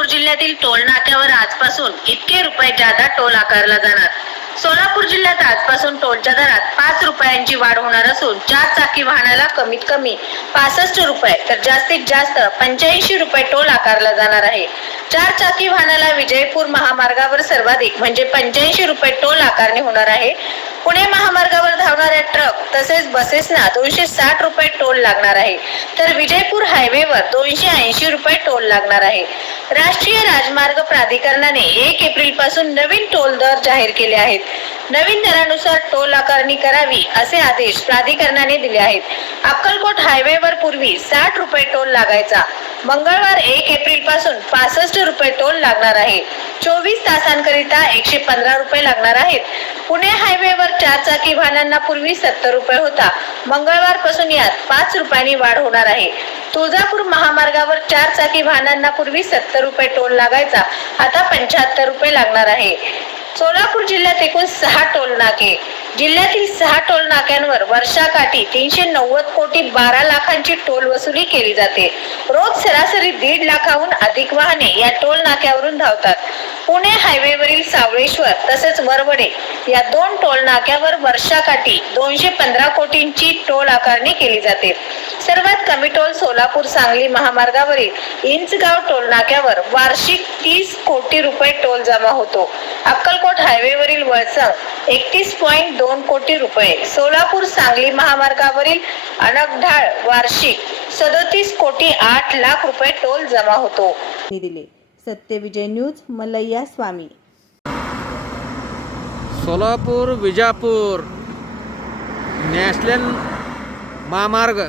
येथील टोल नाक्यावर आजपासून इतके रुपये जादा टोल आकारला जाणार. सोलापूर जिल्ह्यात आजपासून टोलच्या दरात पाच रुपयांची वाढ होणार असून चार चाकी वाहनाला कमीत कमी पासष्ट रुपये तर जास्तीत जास्त पंच्याऐंशी रुपये टोल आकारला जाणार आहे. चार चाकी वाहनाला विजयपूर महामार्गावर सर्वाधिक म्हणजे पंच्याऐंशी रुपये टोल आकारणी होणार आहे. पुणे महामार्गावर धावणाऱ्या ट्रक तसेच बसेसना दोनशे साठ रुपये टोल लागणार आहे. तर विजयपूर हायवेवर दोनशे ऐंशी रुपये टोल लागणार आहे. राष्ट्रीय राजमार्ग प्राधिकरणाने एक एप्रिलपासून नवीन टोल दर जाहीर केले आहेत. नवीन दरानुसार टोल आकारणी करावी असे आदेश प्राधिकरणाने दिले आहेत. अक्कलकोट हायवेवर पूर्वी साठ रुपये टोल लागायचा. मंगळवार एक एप्रिलपासून पासष्ट रुपये टोल लागणार आहे. चोवीस तासांकरिता एकशे पंधरा रुपये लागणार आहेत. पुणे हायवेवर चार चाकी वाहनांना पूर्वी सत्तर रुपये होता. मंगळवारपासून यात पाच रुपयांनी वाढ होणार आहे. तुळजापूर महामार्गावर चार चाकी वाहनांना पूर्वी सत्तर रुपये टोल लागायचा. आता पंच्याहत्तर रुपये लागणार आहे. सोलापूर जिल्ह्यात एकूण सहा टोल नाके. जिल्ह्यातील सहा टोल नाक्यांवर वर्षाकाठी तीनशे नव्वद कोटी बारा लाखांची टोल वसुली केली जाते. रोज सरासरी दीड लाखाहून अधिक वाहने या टोल नाक्यावरून धावतात. पुणे हायवेवरील सावळेश्वर तसेच वरवडे या दोन टोल नाक्यावर वर्षाकाठी दोनशे पंधरा कोटींची टोल आकारणी केली जाते. सर्वात कमी टोल सोलापूर सांगली महामार्गावरील इंचगाव टोल नाक्यावर वार्षिक तीस कोटी रुपये टोल जमा होतो. अक्कलकोट हायवेवरील वळसंग एकतीस पॉईंट दोन कोटी रुपये. सोलापूर सांगली महामार्गावरील अनकढाळ वार्षिक सदोतीस कोटी आठ लाख रुपये टोल जमा होतो. दिले. सत्यविजय न्यूज मल्लय्या स्वामी. सोलापूर विजापूर नॅशनल महामार्ग.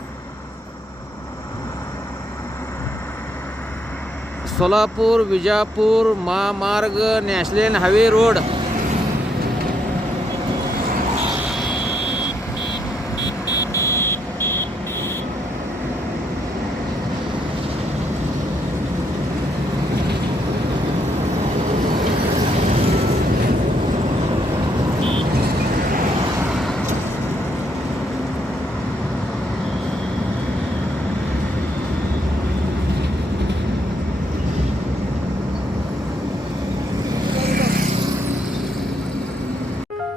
सोलापूर विजापूर महामार्ग नॅशनल हायवे रोड.